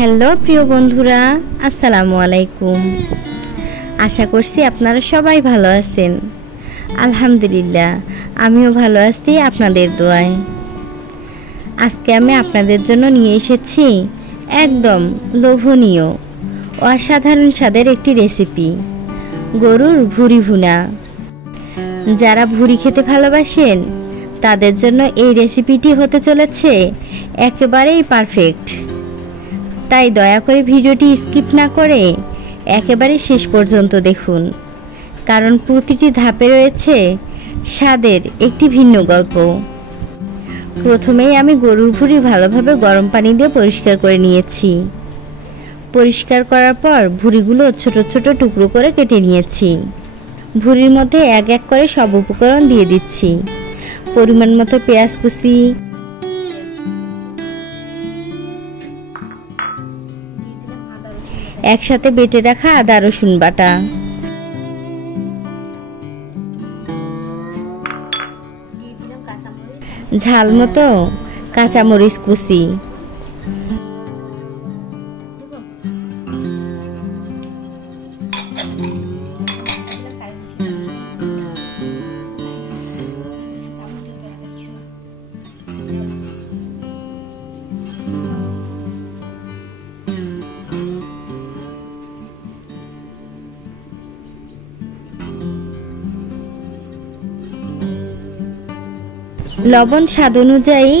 Hello প্রিয় বন্ধুরা, আসসালামু আলাইকুম। আশা করছি আপনারা সবাই ভালো আছেন। আলহামদুলিল্লাহ, আমিও ভালো আছি আপনাদের দোয়ায়। আজকে আমি আপনাদের জন্য নিয়ে এসেছি একদম লোভনীয় অসাধারণ স্বাদের একটি রেসিপি, গরুর ভুঁড়ি ভুনা। যারা ভুঁড়ি খেতে ভালোবাসেন তাদের জন্য এই রেসিপিটি হতে চলেছে একেবারেই পারফেক্ট। তাই দয়া করে ভিডিওটি স্কিপ না করে একেবারে শেষ পর্যন্ত দেখুন, কারণ প্রতিটি ধাপে রয়েছে স্বাদের একটি ভিন্ন গল্প। প্রথমেই আমি গরুর ভুঁড়ি ভালোভাবে গরম পানি দিয়ে পরিষ্কার করে নিয়েছি। পরিষ্কার করার পর ভুঁড়িগুলো ছোট ছোট টুকরো করে কেটে নিয়েছি। ভুঁড়ির মধ্যে এক এক করে সব উপকরণ দিয়ে দিচ্ছি। পরিমাণ মতো পেঁয়াজ কুচি, একসাথে বেটে রাখা আদা রসুন বাটা, ঝাল মতো কাঁচামরিচ কুচি, লবণ স্বাদ অনুযায়ী,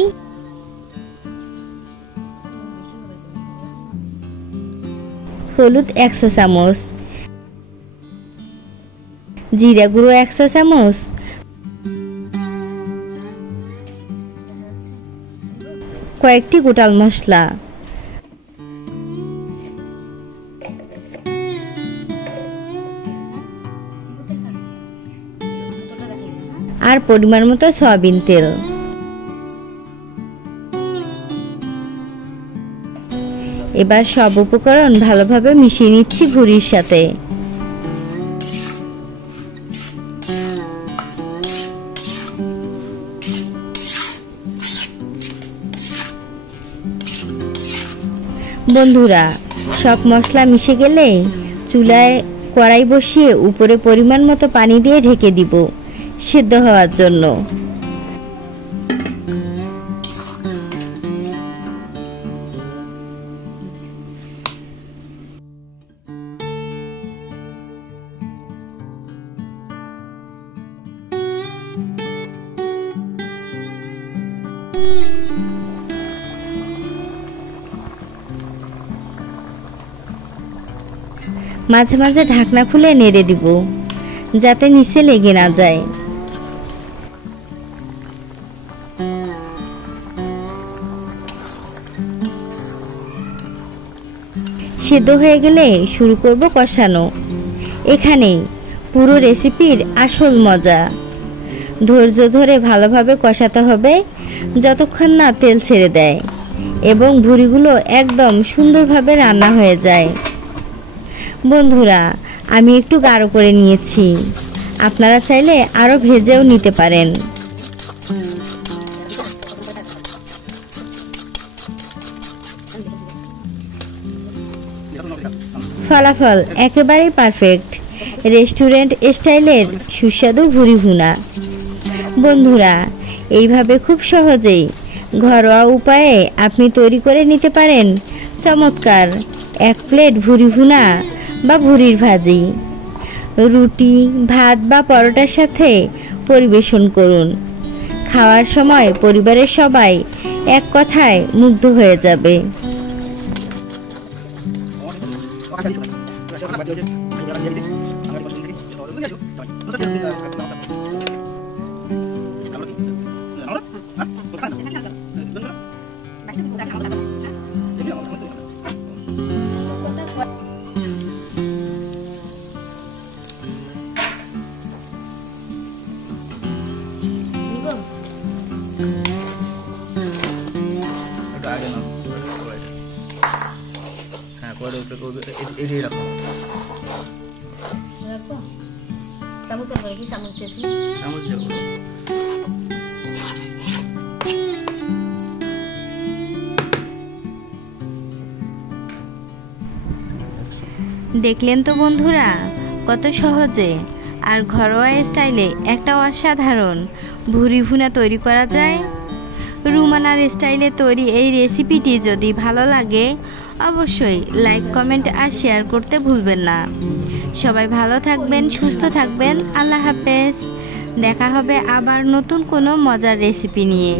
হলুদ 1 চা চামচ, জিরা গুঁড়ো 1 চা চামচ, কয়েকটি গোটাল মশলা, আর পরিমাণ মতো সয়াবিন তেল। এবার সব উপকরণ ভালোভাবে মিশিয়ে নিচ্ছি ভুঁড়ির সাথে। বন্ধুরা, সব মশলা মিশে গেলে চুলায় কড়াই বসিয়ে উপরে পরিমাণ মতো পানি দিয়ে ঢেকে দিব সিদ্ধ হওয়ার জন্য। মাঝে মাঝে ঢাকনা খুলে নেড়ে দিব যাতে নিচে লেগে না যায়। সিদ্ধ হয়ে গেলে শুরু করব কষানো। এখানেই পুরো রেসিপির আসল মজা। ধৈর্য ধরে ভালোভাবে কষাতে হবে যতক্ষণ না তেল ছেড়ে দেয় এবং ভুঁড়িগুলো একদম সুন্দরভাবে রান্না হয়ে যায়। বন্ধুরা, আমি একটু গাঢ় করে নিয়েছি, আপনারা চাইলে আরো ভেজেও নিতে পারেন। ফলাফল একেবারেই পারফেক্ট, রেস্টুরেন্ট স্টাইলের সুস্বাদু ভুঁড়ি ভুনা। বন্ধুরা, এইভাবে খুব সহজেই ঘরোয়া উপায়ে আপনি তৈরি করে নিতে পারেন চমৎকার 1 প্লেট ভুঁড়ি ভুনা বা ভুঁড়ির ভাজি। রুটি, ভাত বা পরোটার সাথে পরিবেশন করুন। খাওয়ার সময় পরিবারের সবাই এক কথায় মুগ্ধ হয়ে যাবে। দেখলেন তো বন্ধুরা, কত সহজে আর ঘরোয়া স্টাইলে একটা অসাধারণ ভুরি ভুনা তৈরি করা যায়। রুমানার স্টাইলে তৈরি এই রেসিপিটি যদি ভালো লাগে অবশ্যই লাইক, কমেন্ট আর শেয়ার করতে ভুলবেন না। সবাই ভালো থাকবেন, সুস্থ থাকবেন। আল্লাহ হাফেজ। দেখা হবে আবার নতুন কোনো মজার রেসিপি নিয়ে।